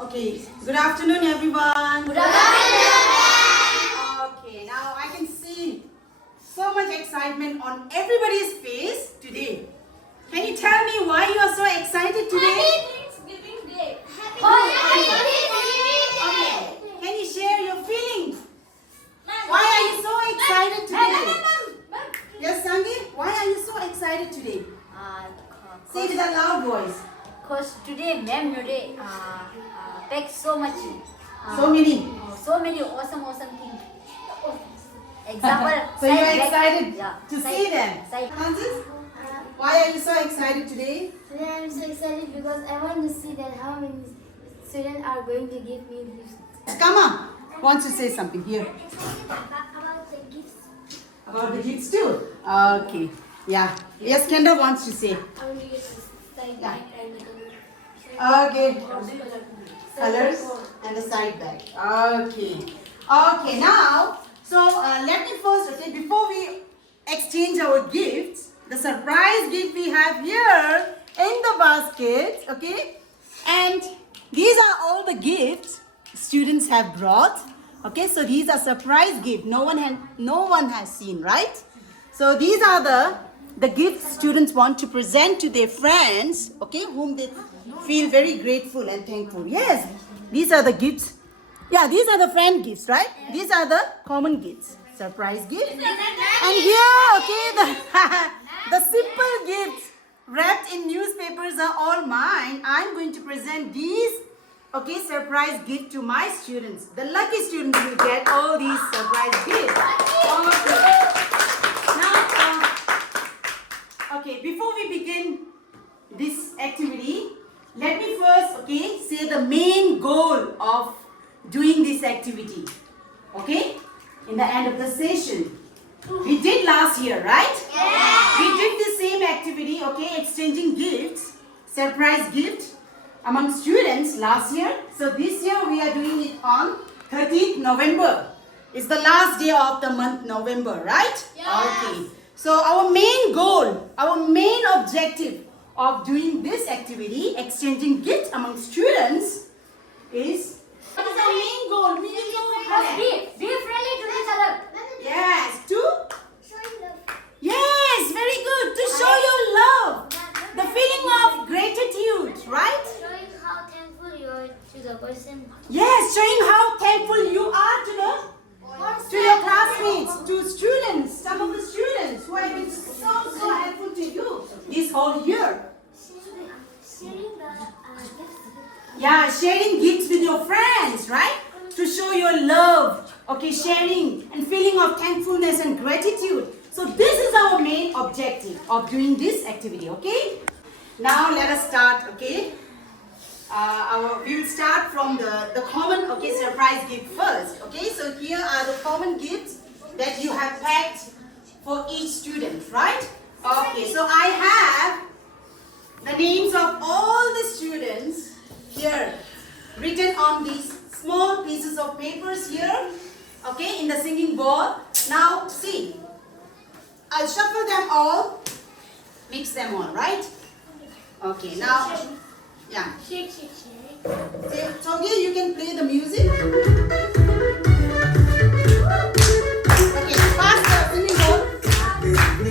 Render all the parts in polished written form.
Okay, good afternoon everyone. Good afternoon. Okay, now I can see so much excitement on everybody's face today. Can you tell me why you are so excited today? Thanksgiving Day. Okay, can you share your feelings? Why are you so excited today? Yes, Sangeet, why are you so excited today? Say it with a loud voice. Because today, ma'am, today packed so much. So many. So many awesome things. Example. So you are side excited back. to Side- see them. side- Francis, why are you so excited today? Today I'm so excited because I want to see that how many students are going to give me gifts. Kama wants to say something here. About the gifts. About the gifts too? Okay. Yeah. Yes, Kendra wants to say. I want to get side Yeah. bag and Okay. Colors and the side bag. Okay. Okay, now, so let me first, okay, before we exchange our gifts, the surprise gift we have here in the basket, okay? And these are all the gifts students have brought. Okay, so these are surprise gifts. No one has seen, right? So these are the gifts students want to present to their friends, okay, whom they feel very grateful and thankful. Yes, these are the gifts. Yeah, these are the friend gifts, right? These are the common gifts. Surprise gift. And here, okay, the simple gifts wrapped in newspapers are all mine. I'm going to present these, okay, surprise gift to my students. The lucky students will get all these surprise gifts. Okay. Now, okay, before we begin this activity, let me first, okay, say the main goal of doing this activity. Okay? In the end of the session. We did last year, right? Yeah. We did the same activity, okay, exchanging gifts, surprise gift among students last year. So this year we are doing it on 30th November. It's the last day of the month November, right? Yes. Okay. So our main goal, our main objective of doing this activity, exchanging gifts among students, is what is our main goal? We need to have Be friendly to each other. yes, to showing love. yes, very good. To show your love, the feeling of gratitude, right? Showing how thankful you are to the person. Yes, showing how thankful you are to your classmates, to students, some of the students who have been so helpful to you this whole year. Sharing the gifts. Yeah, sharing gifts with your friends, right? To show your love, okay, sharing and feeling of thankfulness and gratitude. So this is our main objective of doing this activity, okay? Now let us start, okay? We will start from the common, okay, surprise gift first, okay? So here are the common gifts that you have packed for each student, right? Okay, so I have the names of all the students here written on these small pieces of papers here, okay, in the singing bowl. Now see, I'll shuffle them all, mix them all, right? Okay, now, yeah. Shake. So here you can play the music. Okay, pass the singing bowl.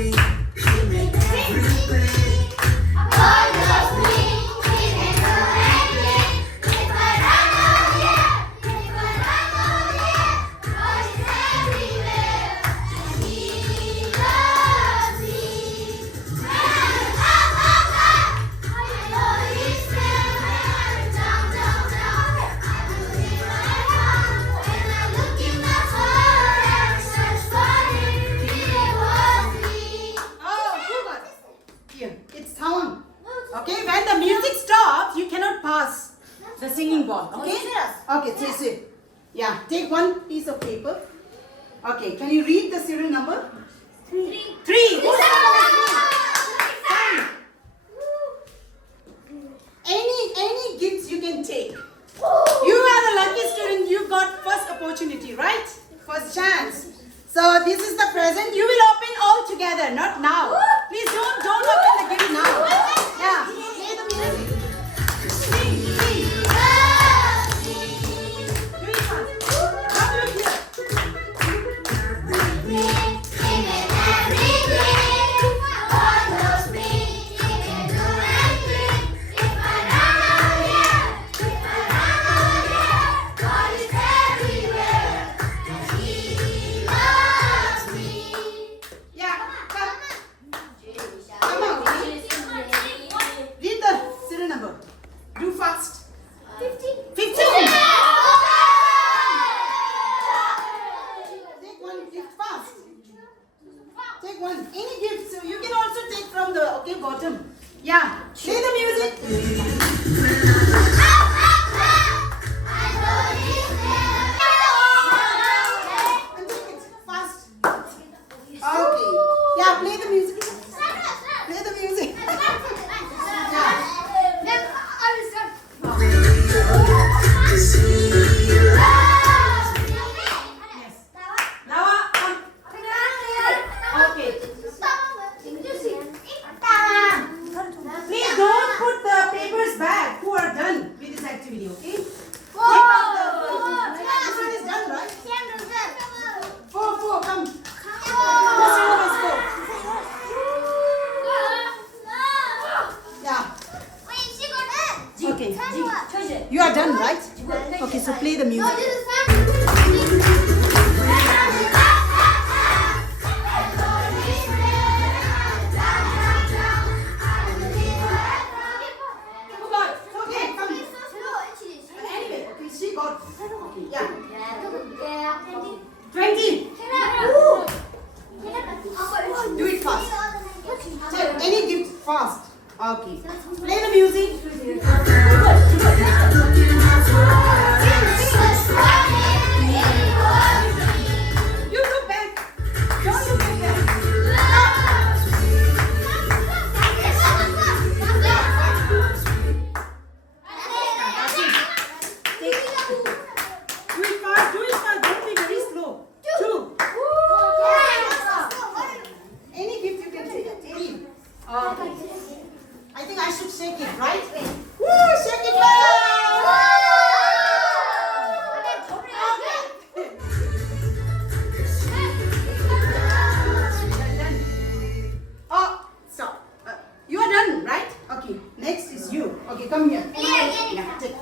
Oh, who got it? Here, it's Tawang. Okay, when the music stops, you cannot pass the singing ball. Okay? Okay, Tse. Yeah, take one piece of paper. Okay, can you read the serial number? 3. Who's the number 3? Any gifts you can take. You are the lucky student. You got first opportunity, right? First chance. So this is the present. You will open all together, not now. Please don't open the gift now. Yeah. Play the music. Sing. are done, right? Okay, so play the No, music. this is fun. Come on. Okay, come. Anyway, okay, she got. Okay, yeah. 20. Do it fast. Tell any gift fast. Okay. Play the music. You look back. Don't look at them. Do it fast. Do it fast. Don't be very slow. 2. Any gift you can take. Any. Okay. I think I should shake it, right? Woo! Shake it well! Oh, stop. You are done, right? Okay. Next is you. Okay, come here. Yeah, take.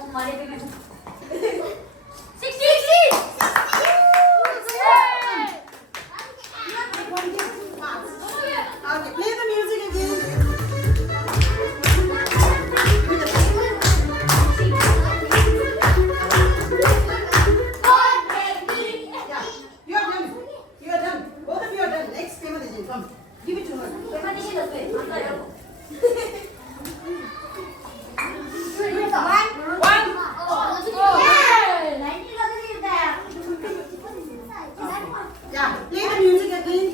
One gift. Fast. Okay, play the music again. Yeah, you are done. You are done. Both of you are done. Next, Kemadeji, come. Give it to her. Yeah, play the music again.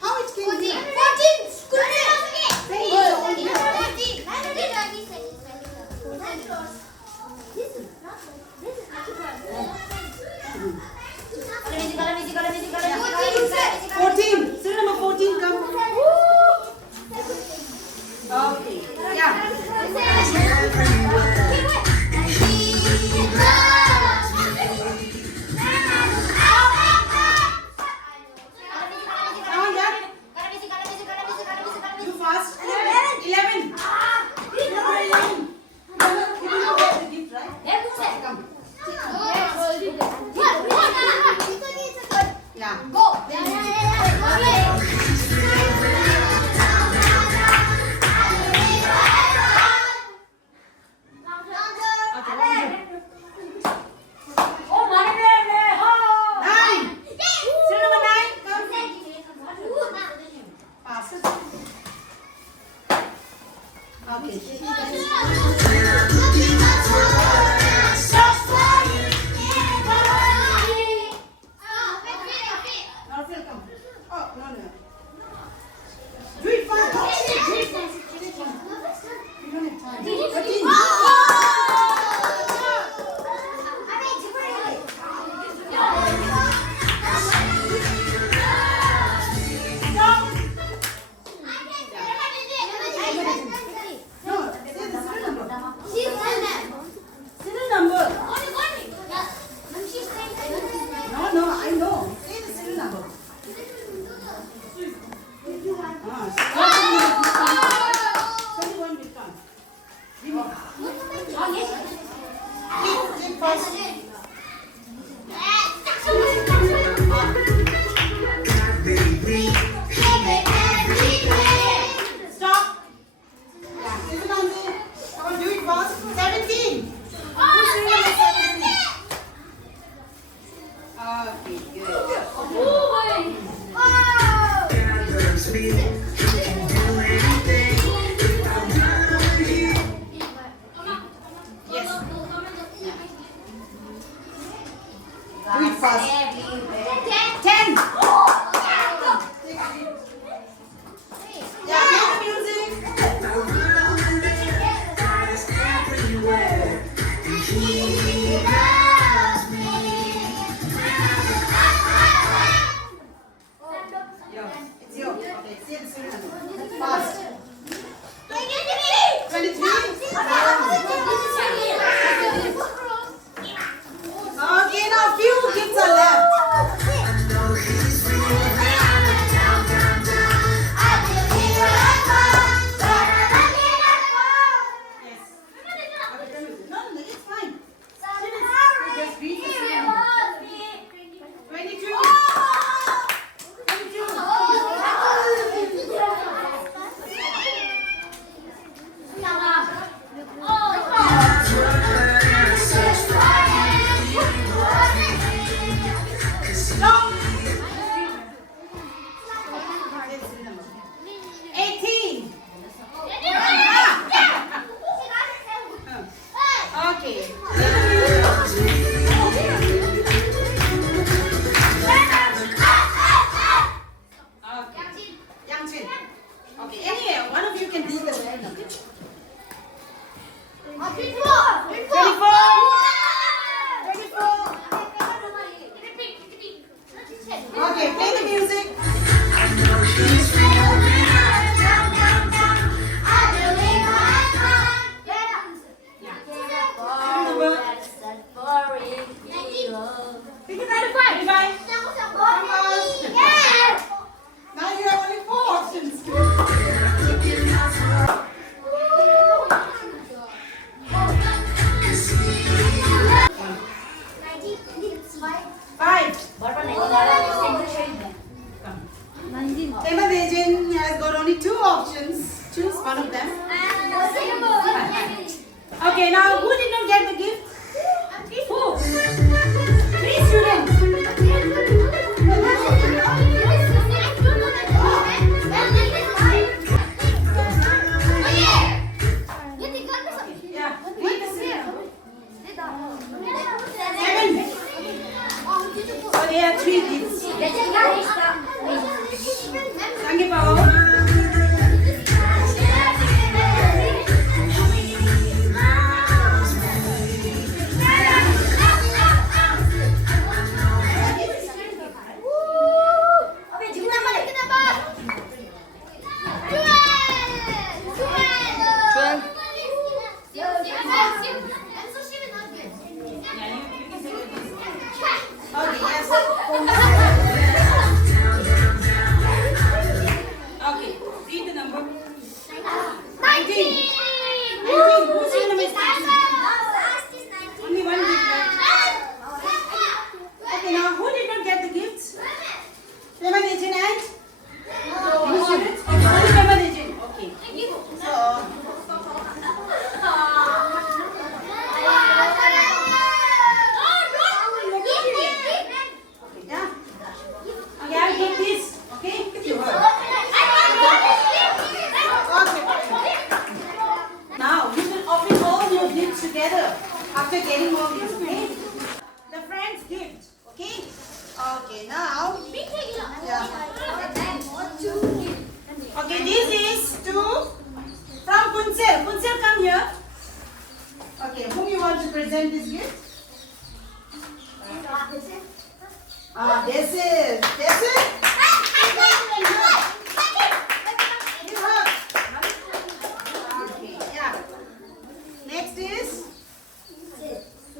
How it can be? Music. 14. Serial number 14, come. Okay. Yeah. Now, yeah. You fast. 11. Number 11. You will get the gift, right? Come. Yeah. Nine. Serial number 9, come. Pass. Okay. Now, Phil, come. Oh, no, no. Do it fast. Do it fast. We don't have time. 13. Stop. No, say the serial number. Serial number. No, I know. Say the serial number. Ah, 21 will come. Give me. Take first. Stop. Yeah, this is Nancy. Come on, do it fast. 17. Who's serial number 17? Okay, good. Yes. Okay, now who did not get the gift? Who? Three students. Yeah. Seven. So there are three gifts. Thank you, Paul. Okay, yes. Okay, read the number. 19. 19. Who's your number? Only one gift left. Okay, now who did not get the gifts? Lemon agent and? Who's student? Okay, only lemon agent. Okay. So, yeah. Okay, I'll take this. Okay? To her. Now, you will open all your gifts together after getting all these, okay? The friend's gift, okay? Okay, now, yeah. Okay, this is to, from Kunsel. Kunsel, come here. Okay, whom you want to present this gift? This is. Okay, yeah. Next is?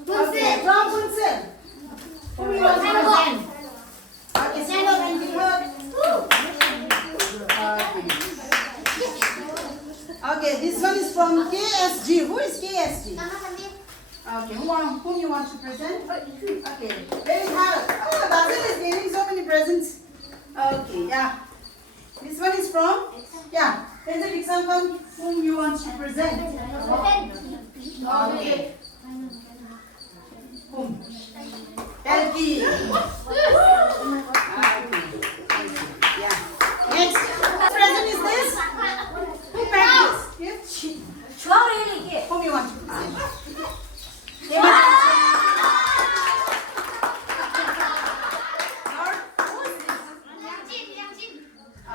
Okay, from Kunsel. Whom you want to present? Okay, stand up and give her. Okay, this one is from KSG. Who is KSG? Okay, whom you want to present? Okay, very hard. Oh, Basil is giving so many presents. Okay, yeah. This one is from? Yeah. There's an example whom you want to present. Okay. Whom? Elki. Yeah. Next. What present is this? Who packed this? Gift? Whom you want to present?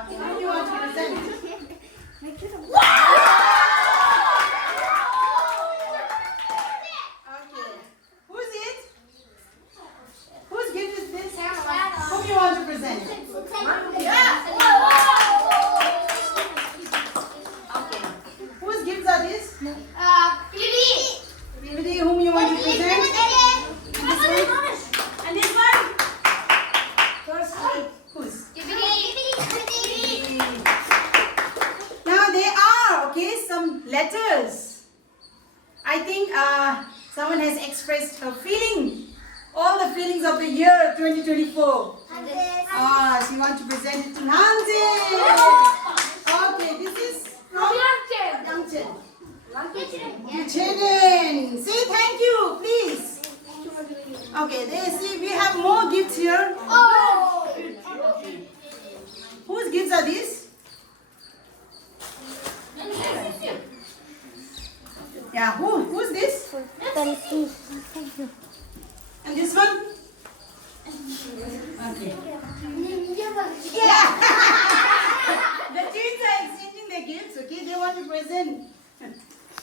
Whom you want to present? Okay. Who's it? Whose gift is this? Whom you want to present? Okay. Whose gifts are these? Everybody whom you want to present? And this one? First one. Whose? Now there are, okay, some letters. I think someone has expressed her feeling. All the feelings of the year 2024. She wants to present it to Nancy. Okay, this is from Yangchen. Jaden, say thank you, please. Okay, they see we have more gifts here. Whose gifts are these? Yeah, who's this? And this one? Okay. Yeah. The twins are exchanging their gifts, okay? They want to present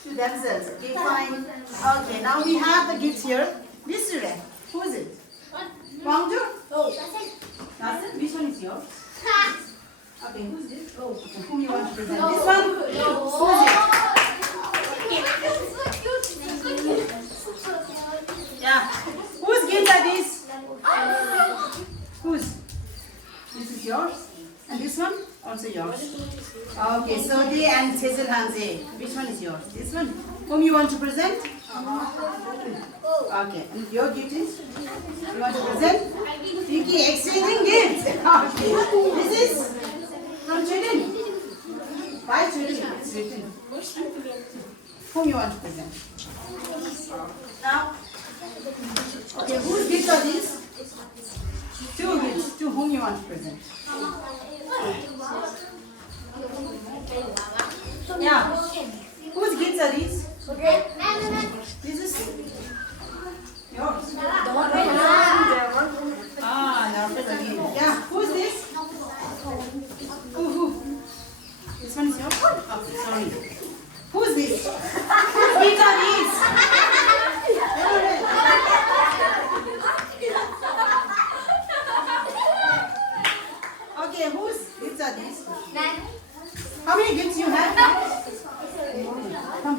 to themselves. Okay, fine. Okay, now we have the gifts here. This student, who is it? Wangju? That's it. Which one is yours? Okay, who's this? Okay, whom you want to present? This one? Who is it? Yeah. Whose gifts are these? Whose? This is yours? And this one? Also yours. Okay, so they and Cecil Hanse. Which one is yours? This one? Whom you want to present? Okay, and your gift is? You want to present? Vicky, exchanging gifts. Okay. This is from children. Why children? It's written. Whom you want to present? Okay, whose gifts are these? Two gifts. To whom you want to present? Yeah. Whose gifts are these? This is yours. Ah, Narfit again. Yeah. Who's this? Who? This one is yours? Okay, sorry. Who's this? Whose gifts are these? Okay, whose gifts are these? How many gifts you have? Come.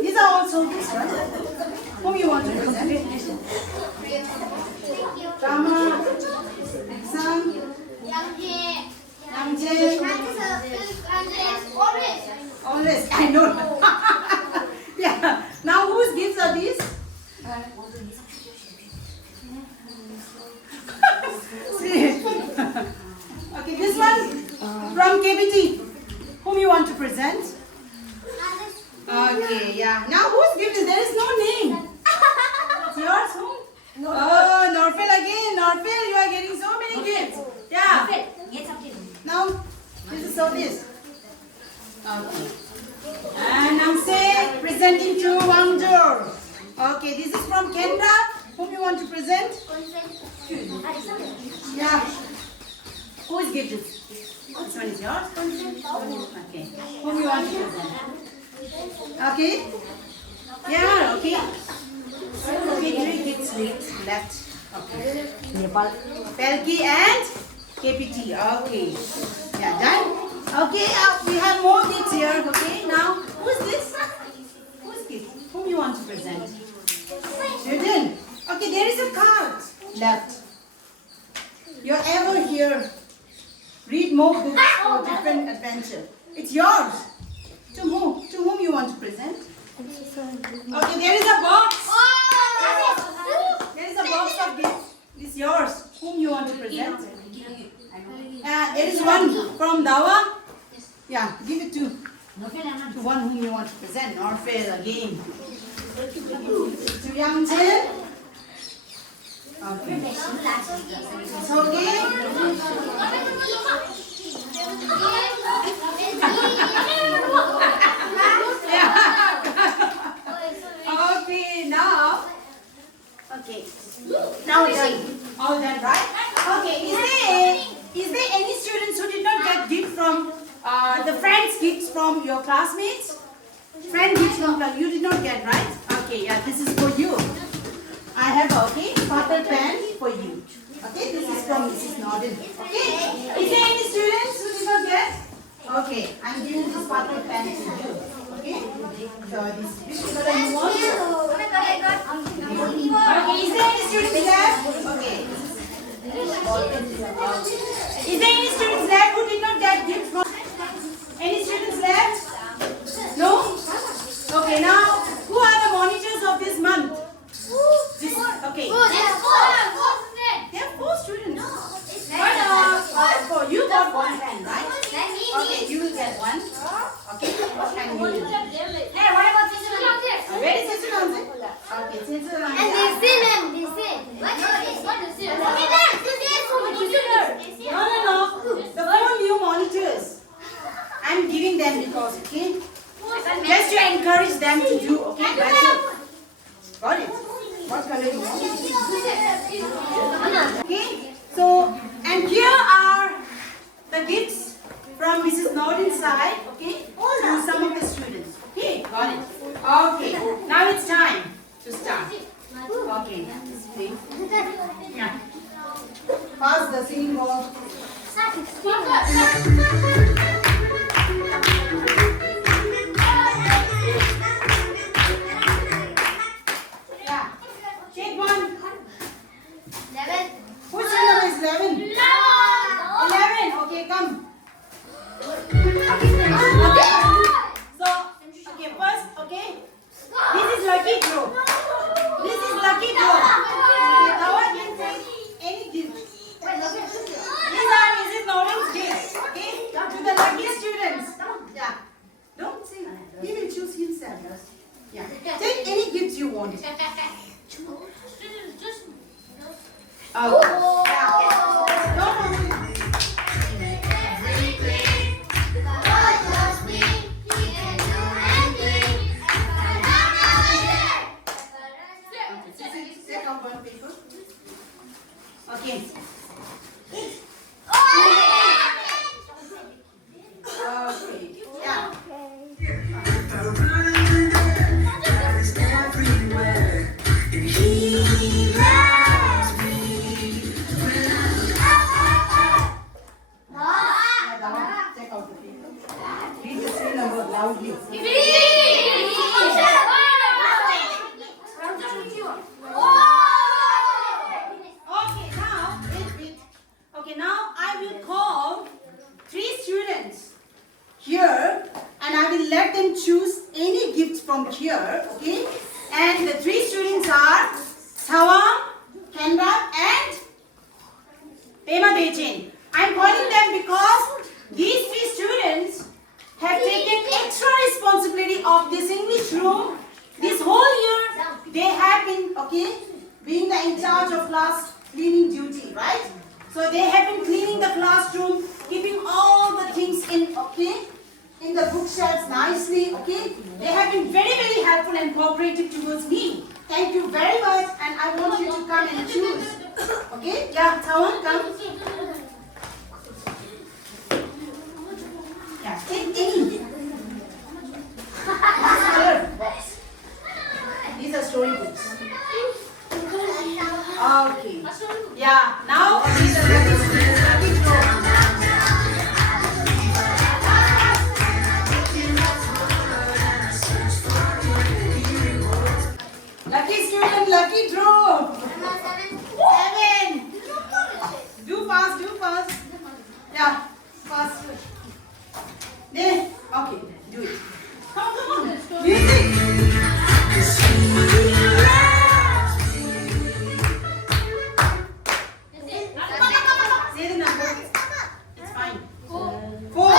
These are also gifts, right? Whom you want to present? Rama, Sam, Namjae. Always, I know. Yeah. Now, whose gifts are these? Okay, this one from KBT. Whom you want to present? Okay, yeah. Now, whose gift is there? Is no name. It's yours, whom? Oh, Norfil again. Norfil, you are getting so many gifts. Yeah. Now, this is so this. Okay. And Namse presenting to Wangjor. Okay, this is from Kendra. Whom you want to present? Yeah. Whose gift is this? This one is yours? Okay. Whom you want to present? Okay. Yeah, okay. Okay, 3 gifts left. Okay. Pelki and KPT. Okay. Yeah, done? Okay, we have more gifts here. Okay, now, who's this? Whose gift? Whom you want to present? Children. Okay, there is a card left. You're ever here. Read more books for different adventure. It's yours. To whom you want to present? Okay, there is a box. There is a box of gifts. It's yours. Whom you want to present? There is one from Dawa. Yeah, give it to one whom you want to present. Norfil again. To Youngjin. Okay. It's okay. Okay, now. Okay. Now done. All done, right? Okay. Is there any students who did not get gift from the friends' gifts from your classmates? Friend gifts from class you did not get, right? Okay. Yeah. This is for you. I have Patal pen for you. Okay. This is from Mrs. Norden. Okay. Is there any students who did not get? Okay. I'm giving this Patal pen to you. Okay. So this which color you want? Okay. Is there any students left? Okay. Is there any students left who did not get gifts from? Any students left? No? Okay, now who are the monitors of this month? Okay. There are 4 students. But you got 1 pen, right? Okay, you will get 1. Okay, and you will. Where is Sister Nancy? Okay, Sister Nancy. No. The 4 new monitors. I'm giving them because, okay? Just to encourage them to do, okay? Better. Got it? What color you want? Okay? So, and here are the gifts from Mrs. Norden's side, okay? To some of the students. Okay, got it. Okay, now it's time to start. Okay, yeah. Pass the singing ball. Yeah, take one. 11. Which number is 11? 11, okay, come. So, okay, first, okay, this is lucky draw. This is lucky draw. Okay, now I can take any gift. These are Mrs. Nolan's gifts, okay, to the lucky students. Yeah, don't say, he will choose himself. Oh. Yeah. No, no. Take out one paper. Okay. Okay. Yeah. Yeah, that one. Take out the paper. Read the serial number loudly. Okay, now, wait. Okay, now I will call 3 students here and I will let them choose any gift from here, okay? And the 3 students are Sawam, Kendra and Pema Dejen. I am calling them because these 3 students have taken extra responsibility of this English room. This whole year they have been, okay, being in charge of class cleaning duty, right? So they have been cleaning the classroom, keeping all the things in, okay, in the bookshelves nicely, okay? They have been very, very helpful and cooperative towards me. Thank you very much and I want you to come and choose. Okay? Yeah, Tawan, come. Yeah, take any. Color box. These are storybooks. Okay. Yeah, now these are lucky draw. Lucky student, lucky draw. 7. Do fast. Yeah, fast. There. Okay, do it. Come on. Music. Say the number. It's fine. 4.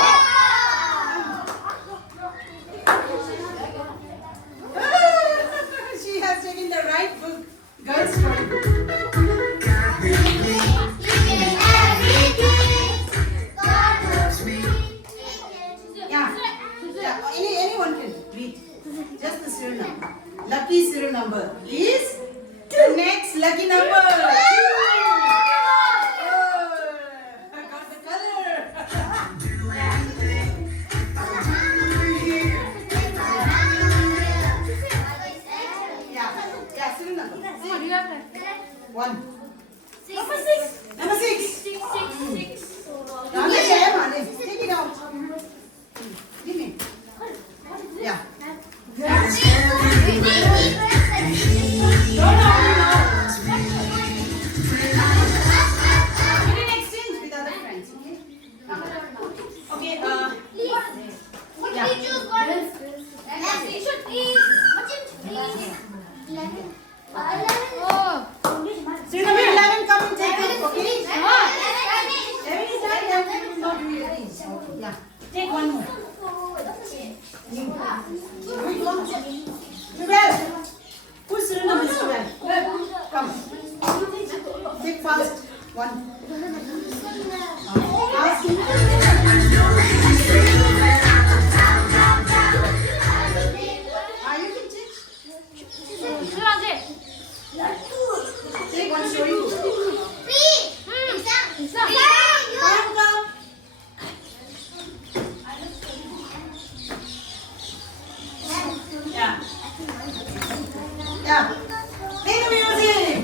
She has taken the right book. Girls' story book. Yeah. Anyone can read. Just the serial number. Lucky serial number is the next lucky number. 2. I got the color. Yeah, serial number. 1. Number 6. Number 6. Take it out. Give me. Yeah. No. You can exchange with other friends, okay? Okay, yeah. So number 11, come and take it, okay? 11 is done, then we will not do it again. Yeah. Take one more. 12. Who's serial number is 12? 12. Come. Take fast. 1. Fast. You can take one story. Come. Yeah. Yeah. Play the music.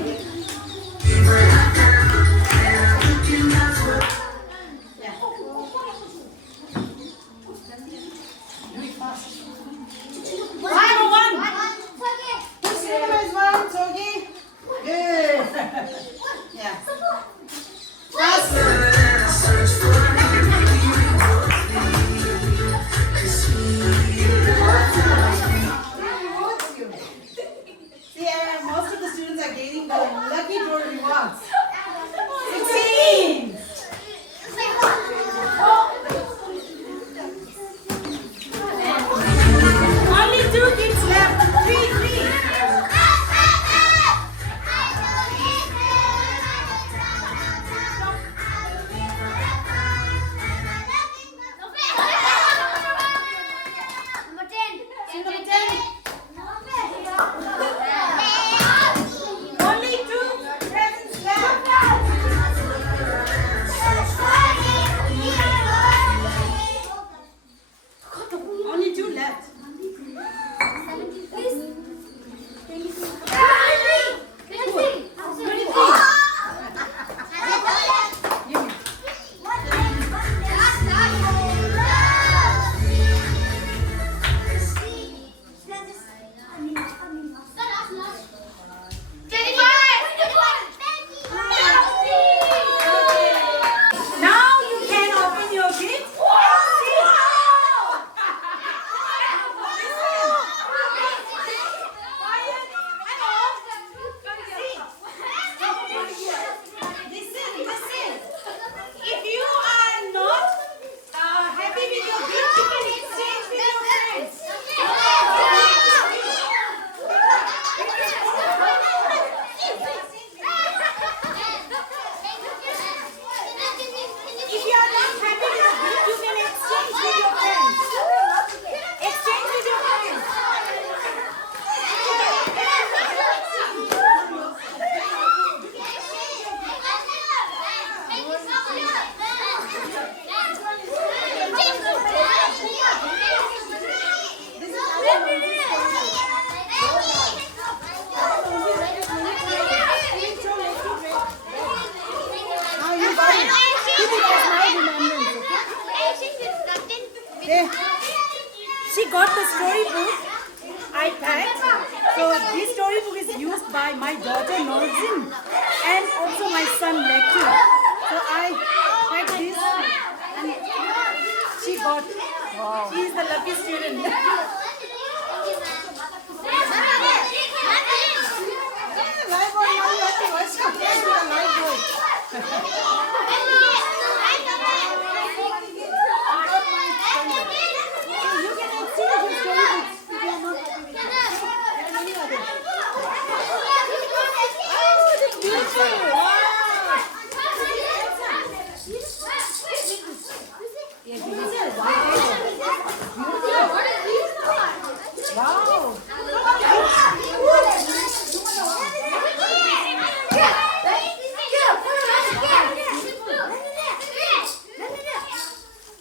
They, she got the storybook iPad. So this storybook is used by my daughter Norzin and also my son Lektu. So I packed this and she got. She is the lucky student. Live boy, now you have to watch compared to the live boy. You can exchange your storybooks if you are not happy with it. There are many others. Oh, that's beautiful. Wow. Yeah, this is wow.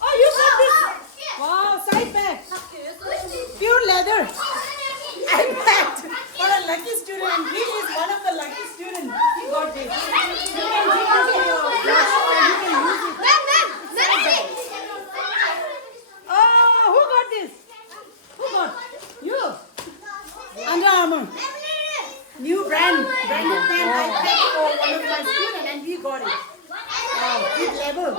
Oh, you got this. Wow, side bag. Pure leather. iPad for a lucky student. And he is one of the lucky students. He got this. You can give this to your class or you can use it. Oh, who got this? Who got? You. Under Armour. New branded brand iPad for one of my students and we got it. Wow, good level.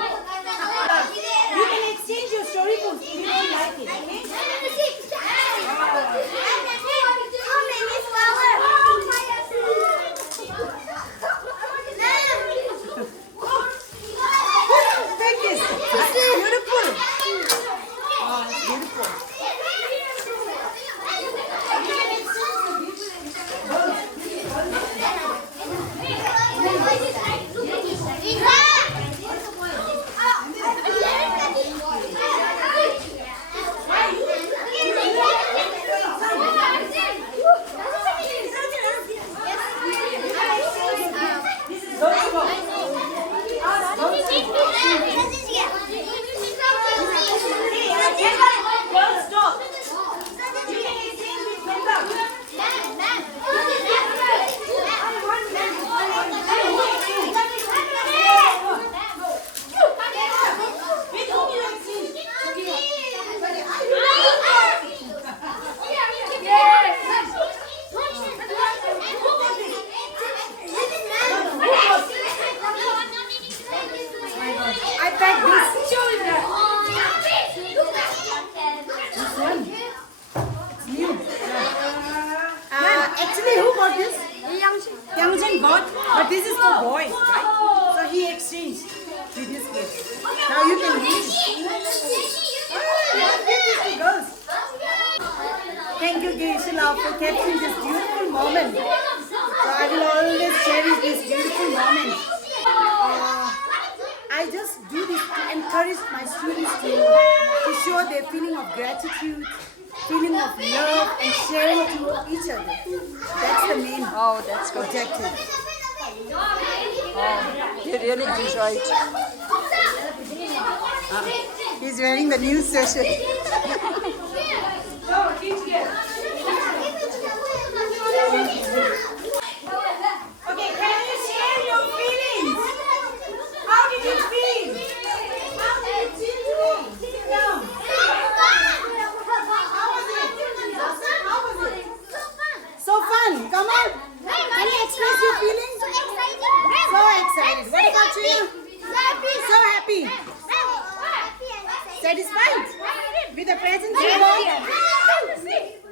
You can exchange your storybooks if you don't like it, okay? Take this. That's beautiful. Oh, that's beautiful. Actually, who got this? Youngjan got, but this is for boys, right? So he exchanged with this gift. Now you can use it. Oh, this is to girls. Thank you, Geishila, for capturing this beautiful moment. So I will always cherish this beautiful moment. I just do this to encourage my students to show their feeling of gratitude, feeling of love and sharing to each other. That's the main objective. He really enjoyed. He's wearing the new session. Okay, can you share your feelings? How did you feel? How did you feel today? Sit down. How was it? So fun. Come on. Can you express your feelings? So excited. What about you? So happy. Satisfied with the presents you got?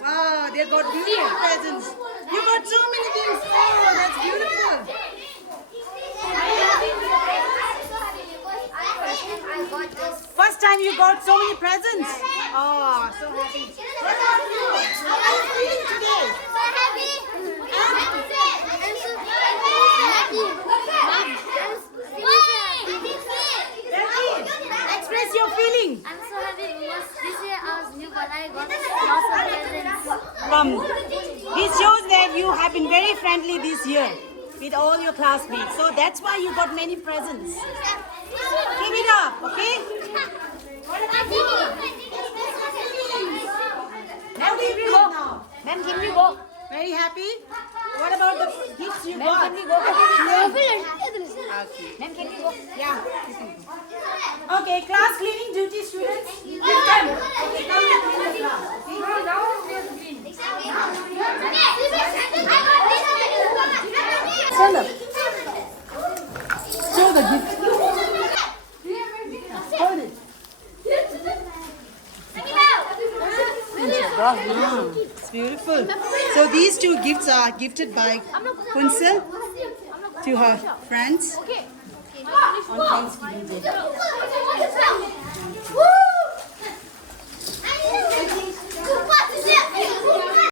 Wow, they got beautiful presents. You got so many things. Oh, that's beautiful. First time you got so many presents. Oh, so happy. What about you? How are you feeling today? Express your feeling. I'm so happy because this year I was new, but I got lots of presents. This shows that you have been very friendly this year with all your classmates. So that's why you got many presents. Give it up, okay? What about you? How do you feel now? Ma'am, can we go? Very happy? What about the gifts you Ma'am, got? can we go? Okay. Ma'am, can we go? Yeah. Okay. Okay, class cleaning duty, students. Give them. Okay, come and clean the class. Stand up. Show the gift. Hold it. It's beautiful. So these two gifts are gifted by Kunsil to her friends on Thanksgiving Day.